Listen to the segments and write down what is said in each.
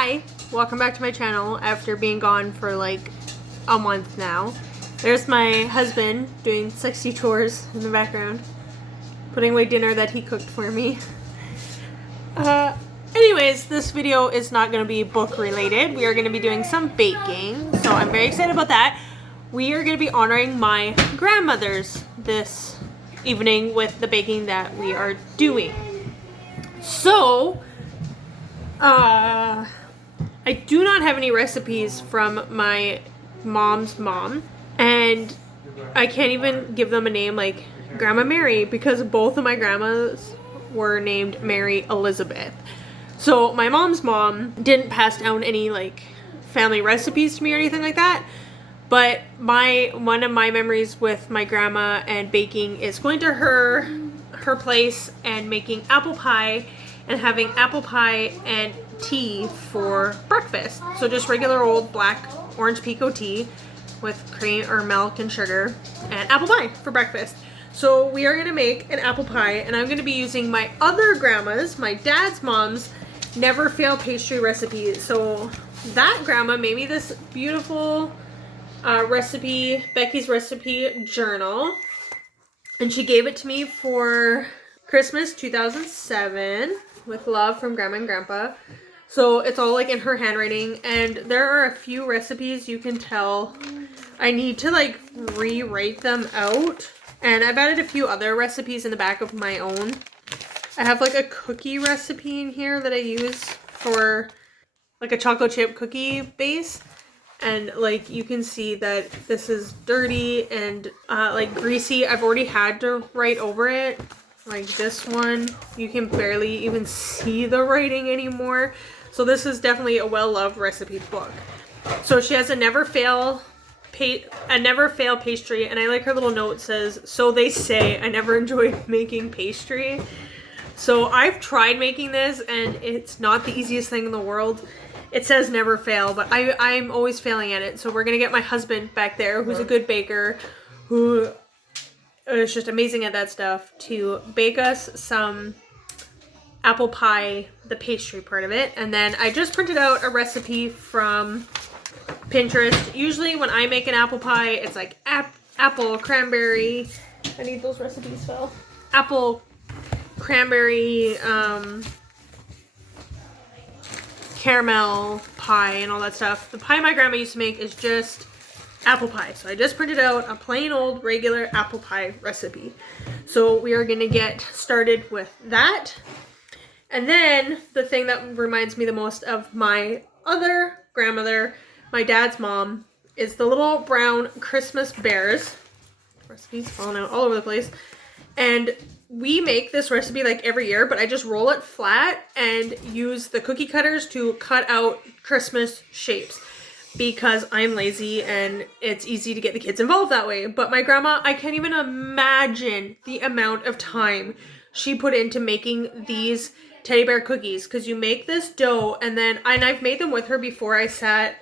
Hi, welcome back to my channel after being gone for like a month now. There's my husband doing sexy chores in the background, putting away dinner that he cooked for me. Anyways, this video is not going to be book related. We are going to be doing some baking, so I'm very excited about that. We are going to be honoring my grandmothers this evening with the baking that we are doing. So, I do not have any recipes from my mom's mom, and I can't even give them a name like Grandma Mary because both of my grandmas were named Mary Elizabeth. So my mom's mom didn't pass down any like family recipes to me or anything like that, but one of my memories with my grandma and baking is going to her place and making apple pie and having apple pie and tea for breakfast. So just regular old black orange pekoe tea with cream or milk and sugar and apple pie for breakfast. So we are going to make an apple pie, and I'm going to be using my other grandma's, my dad's mom's, never fail pastry recipe. So that grandma made me this beautiful recipe, Becky's recipe journal, and she gave it to me for Christmas 2007 with love from Grandma and Grandpa. So it's all like in her handwriting, and there are a few recipes you can tell I need to like rewrite them out, and I've added a few other recipes in the back of my own. I have like a cookie recipe in here that I use for like a chocolate chip cookie base, and like you can see that this is dirty and like greasy. I've already had to write over it. Like this one, you can barely even see the writing anymore. So this is definitely a well-loved recipe book. So she has a never fail pastry, and I like her little note says, "So they say, I never enjoyed making pastry." So I've tried making this, and it's not the easiest thing in the world. It says never fail, but I'm always failing at it. So we're gonna get my husband back there, who's a good baker, who is just amazing at that stuff, to bake us some apple pie, the pastry part of it. And then I just printed out a recipe from Pinterest. Usually when I make an apple pie, it's like apple, cranberry. I need those recipes, Phil. Apple, cranberry, caramel pie and all that stuff. The pie my grandma used to make is just apple pie. So I just printed out a plain old regular apple pie recipe. So we are going to get started with that. And then the thing that reminds me the most of my other grandmother, my dad's mom, is the little brown Christmas bears. Recipes falling out all over the place. And we make this recipe like every year, but I just roll it flat and use the cookie cutters to cut out Christmas shapes because I'm lazy and it's easy to get the kids involved that way. But my grandma, I can't even imagine the amount of time she put into making these teddy bear cookies, because you make this dough and I've made them with her before. I sat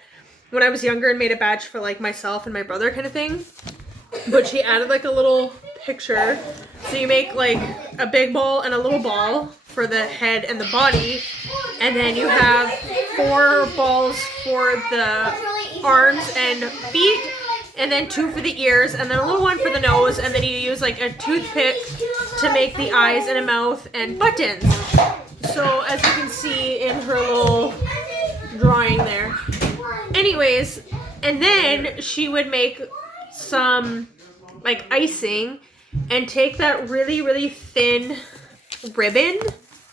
when I was younger and made a batch for like myself and my brother kind of thing, but she added like a little picture. So you make like a big ball and a little ball for the head and the body, and then you have 4 balls for the arms and feet, and then 2 for the ears, and then a little one for the nose, and then you use like a toothpick to make the eyes and a mouth and buttons. So as you can see in her little drawing there. Anyways, and then she would make some like icing and take that really, really thin ribbon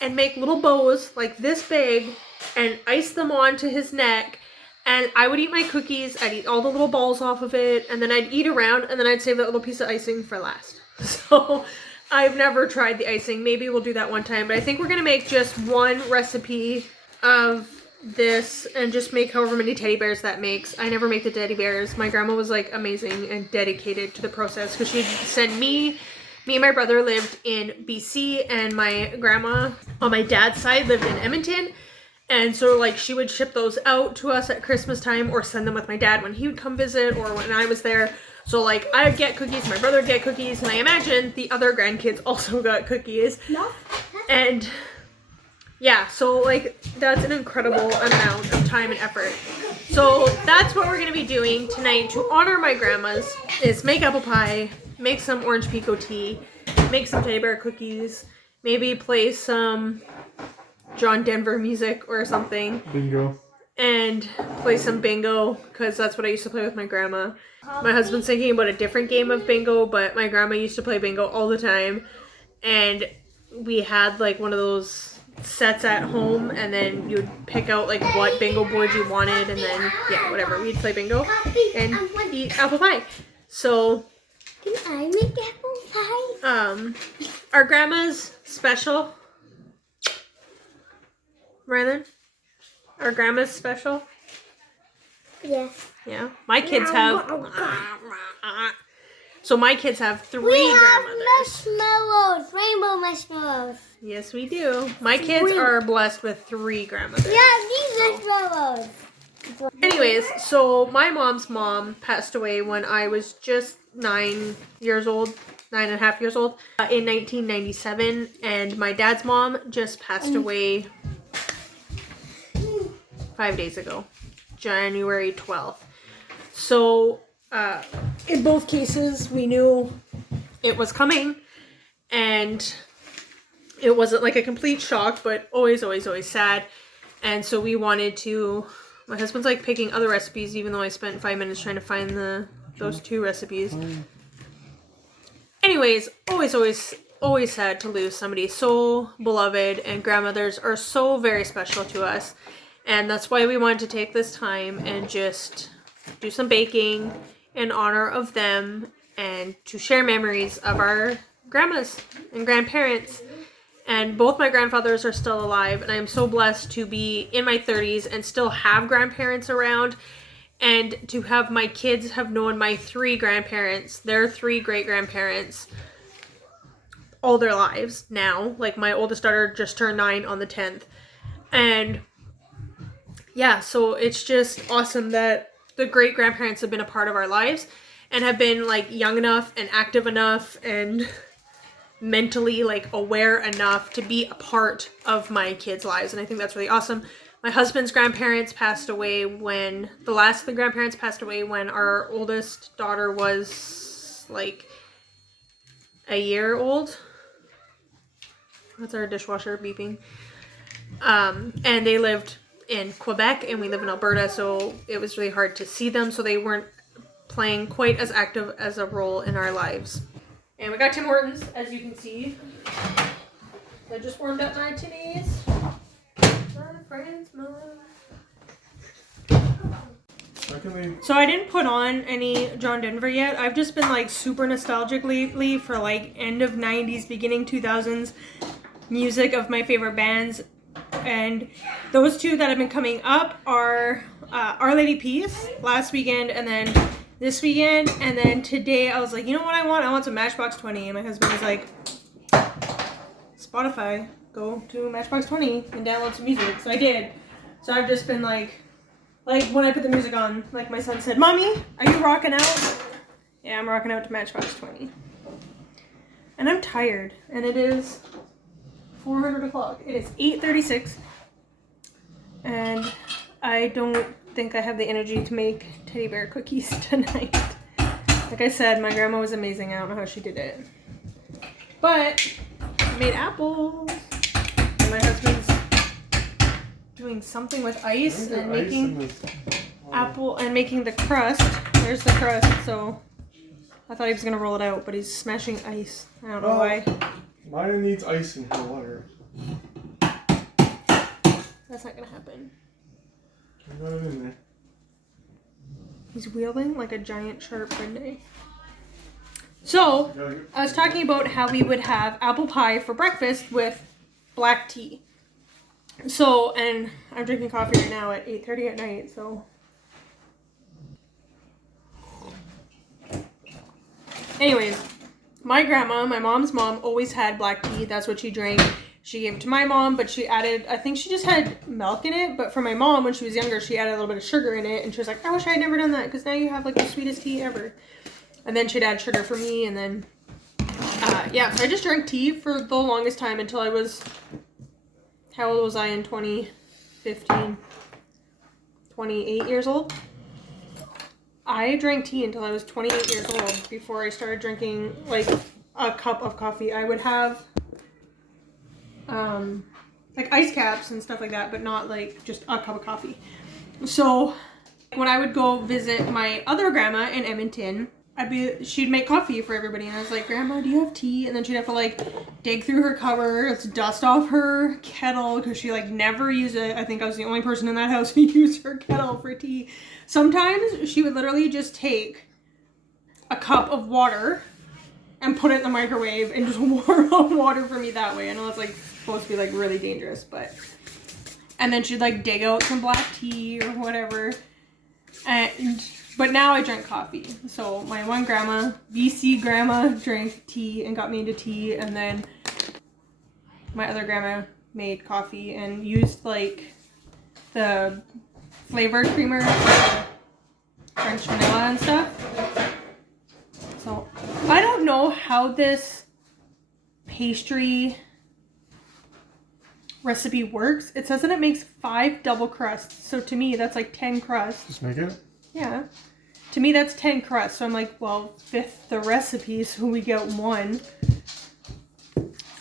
and make little bows like this big and ice them onto his neck. And I would eat my cookies, I'd eat all the little balls off of it, and then I'd eat around, and then I'd save that little piece of icing for last. So I've never tried the icing. Maybe we'll do that one time, but I think we're gonna make just one recipe of this and just make however many teddy bears that makes. I never make the teddy bears. My grandma was like amazing and dedicated to the process, because she'd send me and my brother lived in BC, and my grandma on my dad's side lived in Edmonton. And so like she would ship those out to us at Christmas time, or send them with my dad when he would come visit, or when I was there. So like I would get cookies, my brother would get cookies, and I imagine the other grandkids also got cookies. No. And yeah, so like that's an incredible amount of time and effort. So that's what we're gonna be doing tonight to honor my grandmas, is make apple pie, make some orange pico tea, make some teddy bear cookies, maybe play some John Denver music or something. Bingo. And play some bingo, because that's what I used to play with my grandma. My husband's thinking about a different game of bingo, but my grandma used to play bingo all the time. And we had like one of those sets at home, and then you'd pick out like what bingo board you wanted, and then yeah, whatever, we'd play bingo and eat apple pie. So can I make apple pie? Our grandma's special. Rylan? Our grandma's special? Yes. Yeah. My kids have... So my kids have 3 We have grandmothers. marshmallows, rainbow marshmallows. Yes, we do. My kids are blessed with 3 grandmothers. Yeah, these marshmallows. Anyways, so my mom's mom passed away when I was just 9 years old, 9.5 years old, in 1997. And my dad's mom just passed away 5 days ago, January 12th. So, in both cases, we knew it was coming, and it wasn't like a complete shock, but always, always, always sad. And so we wanted to, my husband's like picking other recipes, even though I spent 5 minutes trying to find those 2 recipes. Anyways, always, always, always sad to lose somebody so beloved, and grandmothers are so very special to us. And that's why we wanted to take this time and just do some baking in honor of them, and to share memories of our grandmas and grandparents. And both my grandfathers are still alive, and I am so blessed to be in my 30s and still have grandparents around, and to have my kids have known my 3 grandparents, their 3 great-grandparents, all their lives now. Like, my oldest daughter just turned 9 on the 10th. And yeah, so it's just awesome that the great-grandparents have been a part of our lives and have been like young enough and active enough and mentally like aware enough to be a part of my kids' lives. And I think that's really awesome. My husband's grandparents passed away when, the last of the grandparents passed away when our oldest daughter was like a year old. That's our dishwasher beeping. And they lived in Quebec, and we live in Alberta, so it was really hard to see them, so they weren't playing quite as active as a role in our lives. And we got Tim Hortons, as you can see. I just warmed up my titties. My friend's mom. So I didn't put on any John Denver yet. I've just been like super nostalgic lately for like end of 90s, beginning 2000s music of my favorite bands. And those 2 that have been coming up are Our Lady Peace last weekend, and then this weekend. And then today I was like, you know what I want? I want some Matchbox 20. And my husband was like, Spotify, go to Matchbox 20 and download some music. So I did. So I've just been like when I put the music on, like my son said, Mommy, are you rocking out? Yeah, I'm rocking out to Matchbox 20. And I'm tired. And it is 400 o'clock. It is 8:36, and I don't think I have the energy to make teddy bear cookies tonight. Like I said, my grandma was amazing. I don't know how she did it, but I made apples, and my husband's doing something with ice and making apple and making the crust. There's the crust. So I thought he was gonna roll it out, but he's smashing ice. I don't know why. Mine needs ice in her water. That's not gonna happen. I got it in there. He's wielding like a giant sharp brinde. So, I was talking about how we would have apple pie for breakfast with black tea. So, and I'm drinking coffee right now at 8:30 at night, so. Anyways, my grandma, my mom's mom, always had black tea. That's what she drank. She gave it to my mom, but she added, I think she just had milk in it. But for my mom, when she was younger, she added a little bit of sugar in it. And she was like, I wish I had never done that, because now you have like the sweetest tea ever. And then she'd add sugar for me. And then, yeah, so I just drank tea for the longest time until I was how old was I in 2015? 28 years old. I drank tea until I was 28 years old before I started drinking like a cup of coffee. I would have like ice caps and stuff like that, but not like just a cup of coffee. So when I would go visit my other grandma in Edmonton, she'd make coffee for everybody, and I was like, Grandma, do you have tea? And then she'd have to like dig through her cupboards, dust off her kettle, because she like never used it. I think I was the only person in that house who used her kettle for tea. Sometimes she would literally just take a cup of water and put it in the microwave and just warm up water for me that way. I know it's like supposed to be like really dangerous, and then she'd like dig out some black tea or whatever. But now I drink coffee. So my one grandma, BC grandma, drank tea and got me into tea, and then my other grandma made coffee and used like the flavored creamer, like French vanilla and stuff. So I don't know how this pastry recipe works. It says that it makes 5 double crusts. So to me, that's like 10 crusts. Just make it? Yeah. To me, that's 10 crusts. So I'm like, well, fifth the recipe, so we get 1.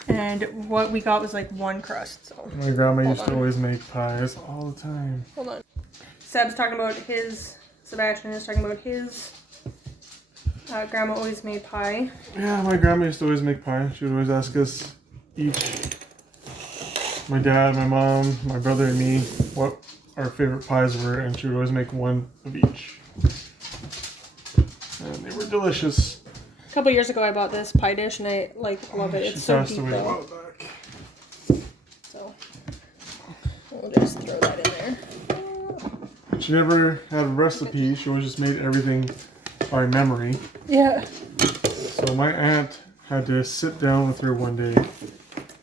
And what we got was like 1 crust. So my grandma used to always make pies all the time. Hold on. Seb's talking about his, Sebastian is talking about his. Grandma always made pie. Yeah, my grandma used to always make pie. She would always ask us each, my dad, my mom, my brother, and me, what our favorite pies were, and she would always make 1 of each. And they were delicious. A couple years ago, I bought this pie dish, and I love it. It's so deep, away a though. while back. So we'll just throw that in there. She never had a recipe. She always just made everything by memory. Yeah. So my aunt had to sit down with her one day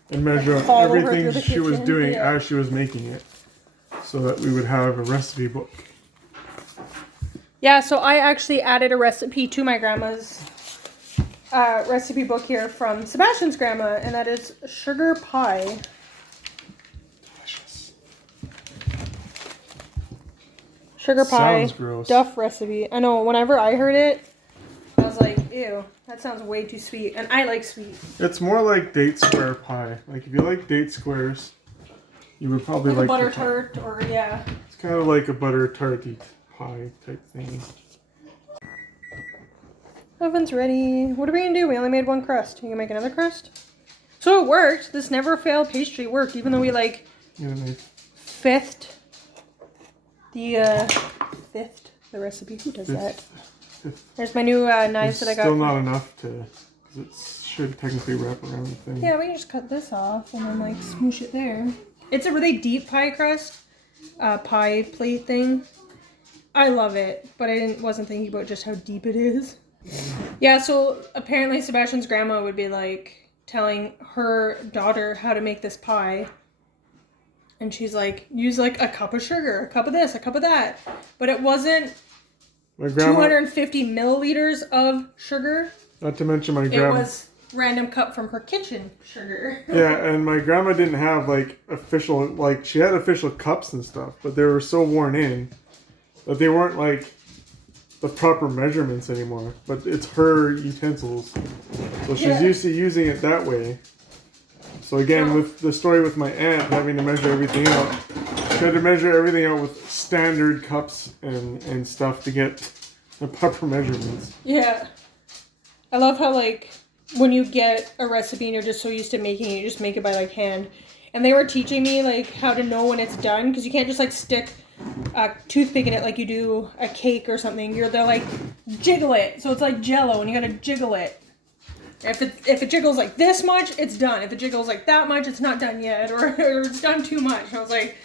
and measure out Follow her everything through the she was kitchen, doing yeah. as she was making it, so that we would have a recipe book. Yeah, so I actually added a recipe to my grandma's recipe book here from Sebastian's grandma, and that is sugar pie. Delicious. Sugar pie Sounds gross. duff recipe. I know, whenever I heard it, I was like, ew, that sounds way too sweet. And I like sweet. It's more like date square pie. Like if you like date squares, you would probably Like a like butter the pie. tart, or yeah. It's kind of like a butter tarty pie type thing. Oven's ready. What are we gonna do? We only made 1 crust. You gonna make another crust? So it worked. This never failed pastry worked, even though we like Yeah, nice. fifth the recipe. Who does that? There's my new knives It's that I got. still not enough to, because it should technically wrap around the thing. Yeah, we can just cut this off and then like smoosh it there. It's a really deep pie crust, pie plate thing. I love it, but I wasn't thinking about just how deep it is. Yeah, so apparently Sebastian's grandma would be like telling her daughter how to make this pie. And she's like, use like a cup of sugar, a cup of this, a cup of that. But it wasn't My grandma, 250 milliliters of sugar. not to mention my It grandma. was random cup from her kitchen sugar. Yeah, and my grandma didn't have like official, like she had official cups and stuff, but they were so worn in that they weren't like the proper measurements anymore. But it's her utensils, so she's Yeah. used to using it that way. So again, with the story with my aunt having to measure everything out, she had to measure everything out with standard cups and stuff to get the proper measurements. Yeah. I love how, like, when you get a recipe and you're just so used to making it, you just make it by, like, hand. And they were teaching me, like, how to know when it's done, because you can't just, like, stick a toothpick in it like you do a cake or something. They're like, jiggle it. So it's like Jell-O, and you gotta jiggle it. If it jiggles like this much, it's done. If it jiggles like that much, it's not done yet, or it's done too much. And I was like,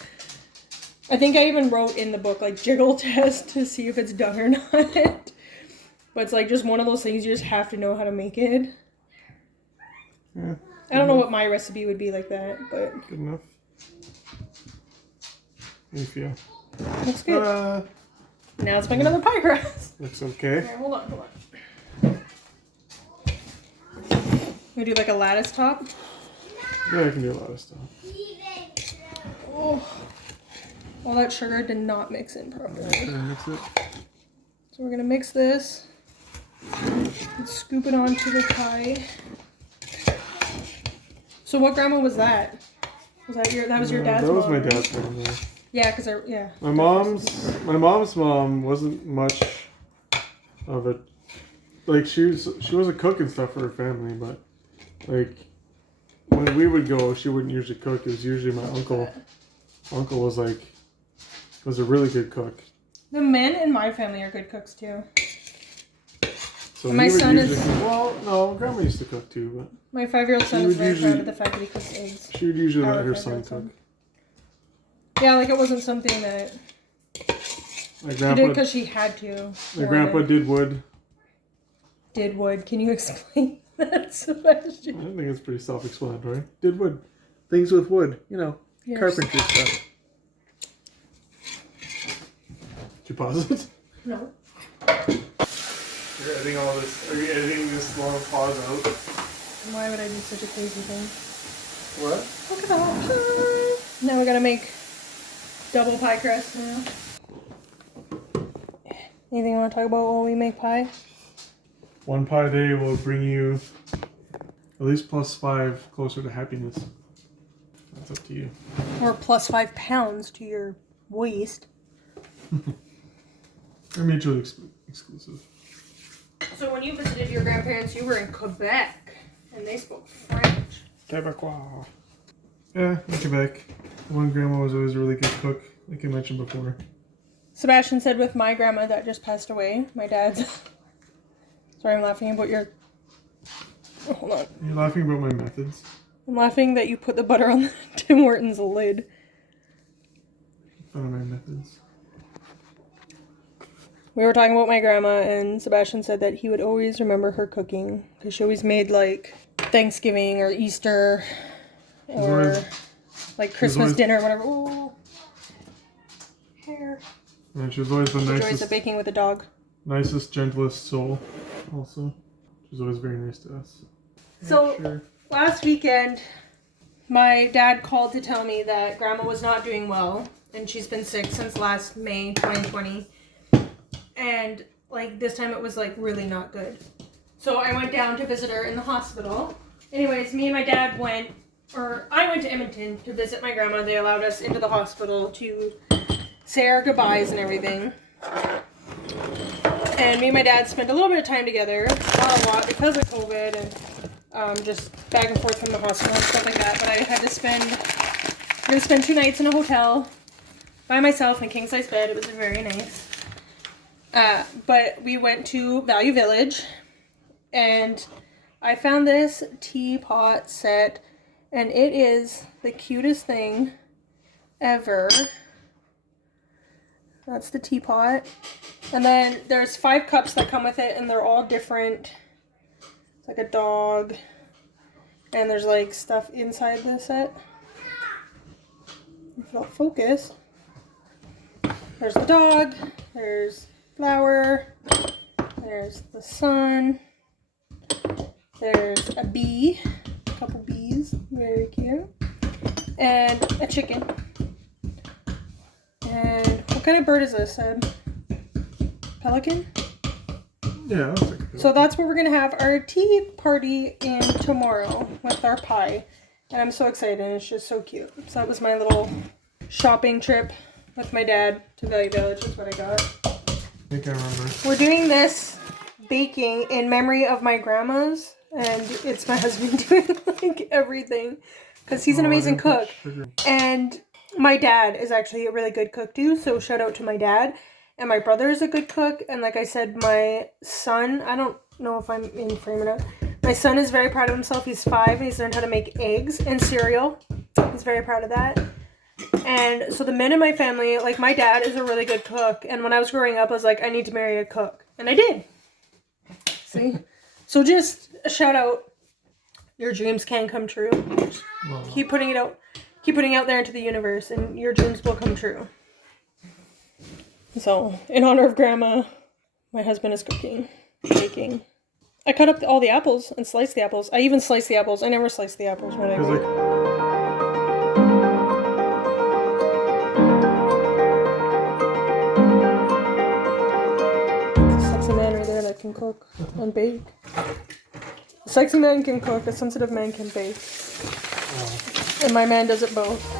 I think I even wrote in the book, like, jiggle test to see if it's done or not. But it's like just one of those things you just have to know how to make it. Yeah, I don't know what my recipe would be like that, but good enough. How do you feel? looks good. Now let's make another pie crust. Looks okay. Here, hold on. We do like a lattice top. Yeah, I can do a lot of stuff. All that sugar did not mix in properly. Mix it. So we're gonna mix this and scoop it onto the pie. So what grandma was that? Was that your? That was your dad's mom? That was my dad's family. Yeah, because My mom's mom wasn't much of it. Like she was a cook and stuff for her family, but like when we would go, she wouldn't usually cook. It was usually my uncle. Uncle was a really good cook. The men in my family are good cooks too. So my son is. Well, no, Grandma used to cook too, but my 5-year-old son is very proud of the fact that he cooks eggs. She would usually let her son cook. Yeah, like it wasn't something that she did because she had to. My grandpa did wood. Did wood? Can you explain that, Sebastian? I think it's pretty self-explanatory. Did wood. Things with wood, Yes. Carpentry stuff. Did you pause it? No. You're editing all this. Are you editing this long pause out? Why would I do such a crazy thing? What? Look at that pie. Now we gotta make double pie crust now. Anything you want to talk about while we make pie? One pie a day will bring you at least +5 closer to happiness. That's up to you. Or +5 pounds to your waist. They're mutually exclusive. So when you visited your grandparents, you were in Quebec, and they spoke French. Quebecois. Yeah, in Quebec. One grandma was always a really good cook, like I mentioned before. Sebastian said with my grandma that just passed away, my dad's... Sorry, I'm laughing about your... Oh, hold on. You're laughing about my methods? I'm laughing that you put the butter on the Tim Hortons lid. Fun of my methods. We were talking about my grandma, and Sebastian said that he would always remember her cooking, because she always made, like, Thanksgiving or Easter, or, like, Christmas dinner or whatever. Ooh. Hair. And she was always the nicest... Enjoys the baking with a dog. Nicest, gentlest soul, also. She was always very nice to us. So, last weekend, my dad called to tell me that Grandma was not doing well, and she's been sick since last May 2020. And, like, this time it was, like, really not good. So I went down to visit her in the hospital. Anyways, me and my dad went, or I went to Edmonton to visit my grandma. They allowed us into the hospital to say our goodbyes and everything. And me and my dad spent a little bit of time together. Not a lot because of COVID and just back and forth from the hospital and stuff like that. But I had to spend 2 nights in a hotel by myself in a king-size bed. It was very nice. But we went to Value Village, and I found this teapot set, and it is the cutest thing ever. That's the teapot. And then there's 5 cups that come with it, and they're all different. It's like a dog, and there's like stuff inside the set. If it'll focus. There's the dog, there's flower, there's the sun, there's a bee, a couple bees, very cute, and a chicken. And what kind of bird is this? Pelican? Yeah, that's like a pelican. So that's where we're going to have our tea party in tomorrow with our pie. And I'm so excited, and it's just so cute. So that was my little shopping trip with my dad to Value Village is what I got. I think I remember. We're doing this baking in memory of my grandma's, and it's my husband doing like everything because he's an amazing cook. And my dad is actually a really good cook too, so shout out to my dad. And my brother is a good cook, and like I said, my son, I don't know if I'm in frame or not. My son is very proud of himself. He's 5 and he's learned how to make eggs and cereal. He's very proud of that. And so the men in my family, like my dad is a really good cook. And when I was growing up, I was like, I need to marry a cook. And I did. See? So just a shout out. Your dreams can come true. Keep putting it out. Keep putting it out there into the universe, and your dreams will come true. So, in honor of Grandma, my husband is cooking, baking. I cut up all the apples and sliced the apples. I even sliced the apples. I never sliced the apples when I can cook and bake. A sexy man can cook, a sensitive man can bake. And my man does it both. So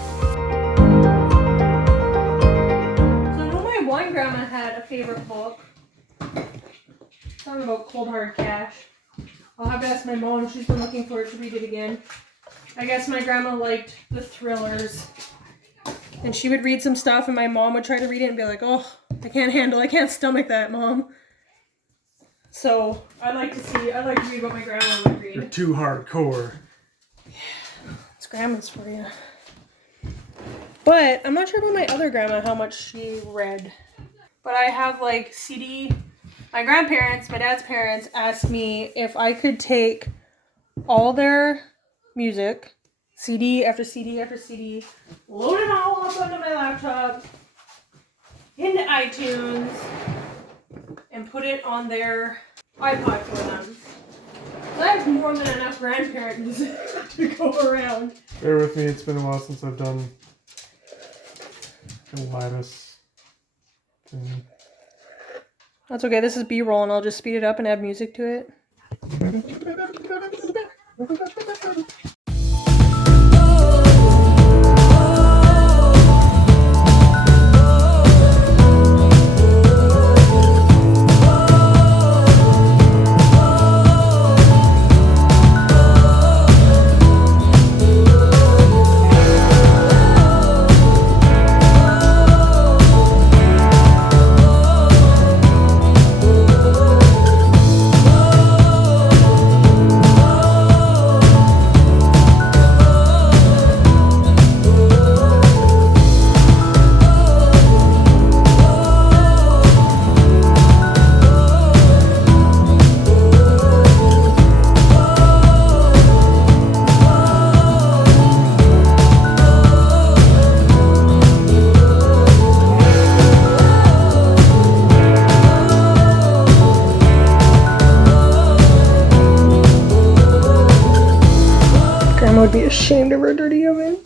I know my one grandma had a favorite book. Something about cold hard cash. I'll have to ask my mom. She's been looking forward to read it again. I guess my grandma liked the thrillers. And she would read some stuff and my mom would try to read it and be like, oh, I can't stomach that, Mom. So I like to read what my grandma would read. You're too hardcore. Yeah, it's grandma's for you. But I'm not sure about my other grandma, how much she read. But I have like CD. My grandparents, my dad's parents, asked me if I could take all their music, CD after CD after CD, load it all up onto my laptop, into iTunes, and put it on their iPod for them. So I have more than enough grandparent music to go around. Bear with me, it's been a while since I've done the lattice thing. That's okay, this is B-roll and I'll just speed it up and add music to it. Would be ashamed of her dirty oven.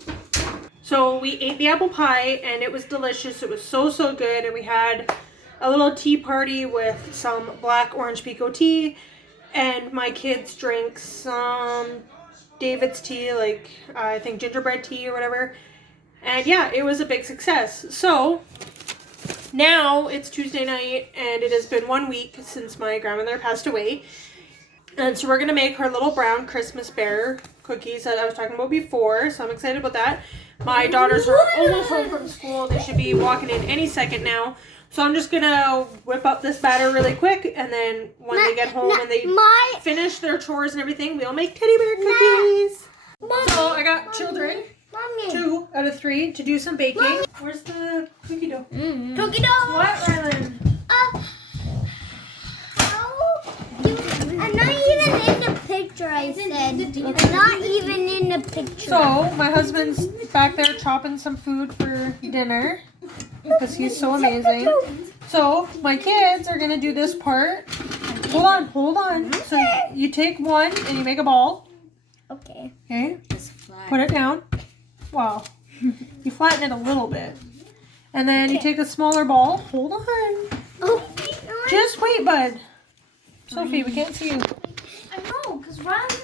So we ate the apple pie and it was delicious. It was so good, and we had a little tea party with some black orange pico tea, and my kids drank some David's tea, like I think gingerbread tea or whatever. And yeah, it was a big success. So now it's Tuesday night and it has been 1 week since my grandmother passed away. And so we're going to make her little brown Christmas bear cookies that I was talking about before. So I'm excited about that. My daughters are almost home from school. They should be walking in any second now. So I'm just going to whip up this batter really quick. And then when they get home and they finish their chores and everything, we'll make teddy bear cookies. So I got children, 2 out of 3, to do some baking. Where's the cookie dough? Cookie dough. What, Rylan? I'm not even in the picture, I said. I'm not even in the picture. So, my husband's back there chopping some food for dinner because he's so amazing. So, my kids are going to do this part. Hold on. So, you take one and you make a ball. Okay. Okay. Put it down. Wow. You flatten it a little bit. And then you take a smaller ball. Hold on. Just wait, bud. Sophie, we can't see you. I know, because Ryan's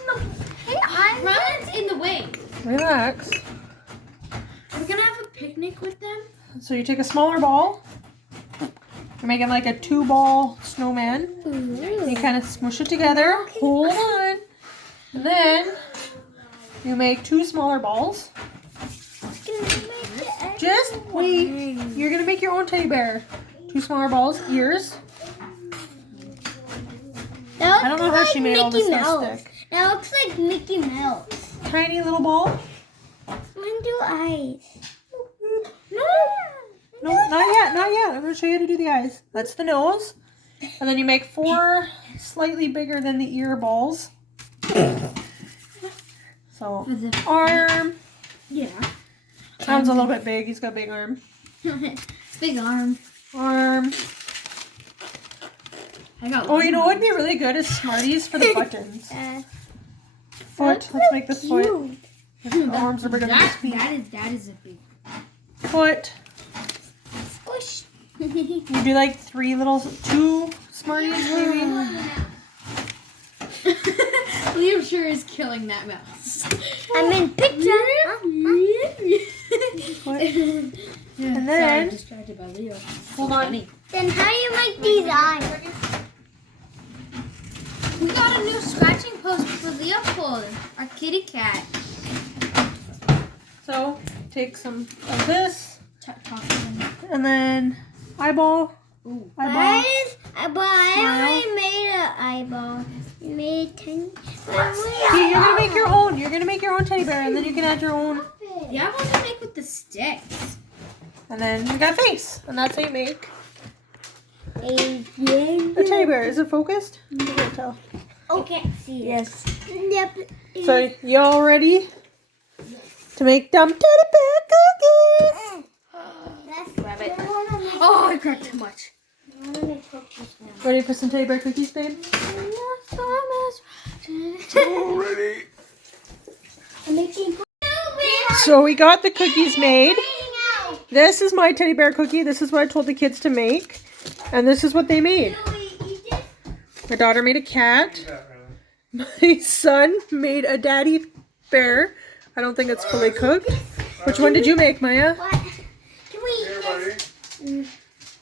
in the way. Relax. Are we going to have a picnic with them? So you take a smaller ball. You're making like a 2-ball snowman. You kind of smush it together. Hold on. And then you make 2 smaller balls. Just wait. You're going to make your own teddy bear. 2 smaller balls, ears. I don't know how she made all this stuff stick. That looks like Mickey Mouse. Tiny little ball. Mine do eyes. No, not yet. I'm going to show you how to do the eyes. That's the nose. And then you make 4 slightly bigger than the ear balls. So, arm. Yeah. That one's a little bit big. He's got a big arm. Big arm. Arm. Oh, you know what would be really good is Smarties for the buttons. Foot. Let's make the foot. The arms are bigger than the feet. That is a big Foot. squish. You do like 2 Smarties, baby. Liam sure is killing that mouse. I'm in picture. What? And And then- I'm distracted by Leo. Hold on. Funny. Then how do you make these eyes? We got a new scratching post for Leopold, our kitty cat. So, take some of this, Talk to him. and then eyeball. Ooh. Eyeball. But I already made an eyeball. You made a tiny. See, you're gonna make your own. You're gonna make your own teddy bear, and then you can add your own. The eyeballs I make with the sticks. And then you got a face, and that's how you make a Yeah. teddy bear. Is it focused? I can't tell. Oh, can't see it. Yes. Yep. So, y'all ready to make dumb teddy bear cookies? Grab it. Oh, I grabbed too much. Ready for some teddy bear cookies, babe? Already. I'm making. So we got the cookies made. This is my teddy bear cookie. This is what I told the kids to make. And this is what they made. My daughter made a cat. My son made a daddy bear. I don't think it's fully cooked. Which one did you make, Maya? What? Can we eat Here, this? buddy.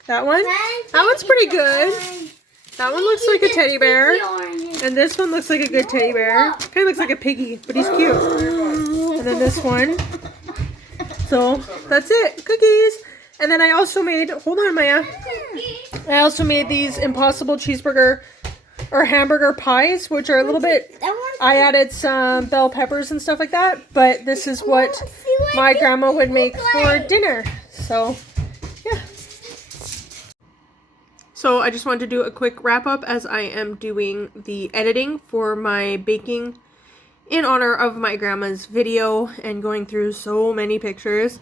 That one? That one's pretty good. That one looks like a teddy bear. And this one looks like a good teddy bear. Kind of looks like a piggy, but he's cute. And then this one. So, that's it. Cookies. And then I also made, hold on, Maya. I also made these Impossible cheeseburger or hamburger pies, which are a little bit, I added some bell peppers and stuff like that. But this is what my grandma would make for dinner. So, yeah. So I just wanted to do a quick wrap up as I am doing the editing for my baking in honor of my grandma's video and going through so many pictures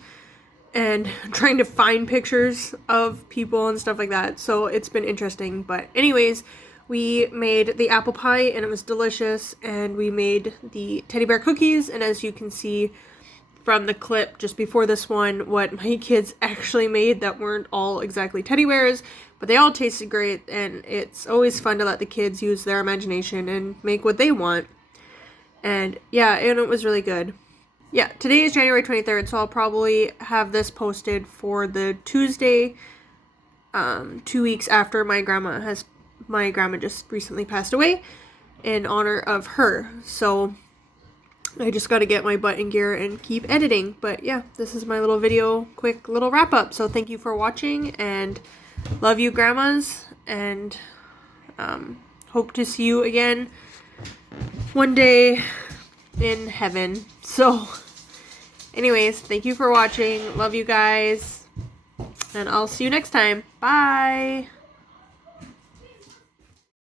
and trying to find pictures of people and stuff like that. So it's been interesting. But anyways, we made the apple pie and it was delicious, and we made the teddy bear cookies, and as you can see from the clip just before this one, what my kids actually made that weren't all exactly teddy bears, but they all tasted great, and it's always fun to let the kids use their imagination and make what they want. And yeah, and it was really good. Yeah, today is January 23rd, so I'll probably have this posted for the Tuesday, 2 weeks after my grandma just recently passed away, in honor of her. So I just got to get my butt in gear and keep editing. But yeah, this is my little video, quick little wrap up. So thank you for watching, and love you, grandmas, and hope to see you again one day in heaven. So anyways, thank you for watching. Love you guys, and I'll see you next time. Bye.